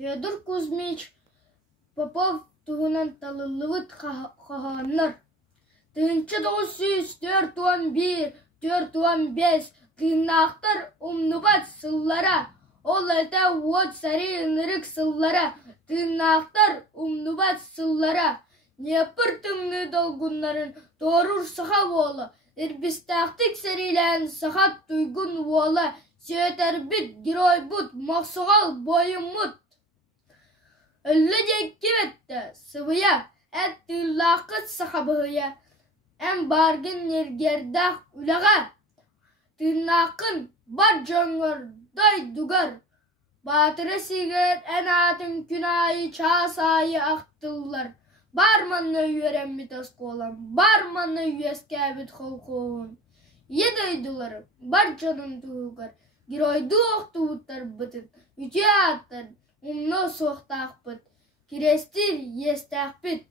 Федор Кузьмич Попов туһунан талылыбыт хаһаннар. Тынчы 904-11-4-15 тыыннаахтар умнубат сыллара. Ол эте уот сари ынырык сыллара. Тыыннаахтар умнубат сыллара. Непыр тымны долгуннарын торур сыха болы. Ирбистақтик сәрилән сахат туйгун вола. Сөйтербит, герой бут, мақсуғал бойыммут. Өлі декке бетті, сывыя, әт тыыллақыт сахабығыя. Әм баргын ергердақ үліға. Тыыннақын бар жоңғыр, дай дугар. Батыры сигер ән атын күн айы, час айы ақтылар. Бар манны үйерен бит осколам, бар манны үйеске бит холқуын. Едойдылары, бар жанын туғығар. Геройду оқтуыттар бұтын, үте аттар, умно соқтақ бұт. Керестір естақ бұт.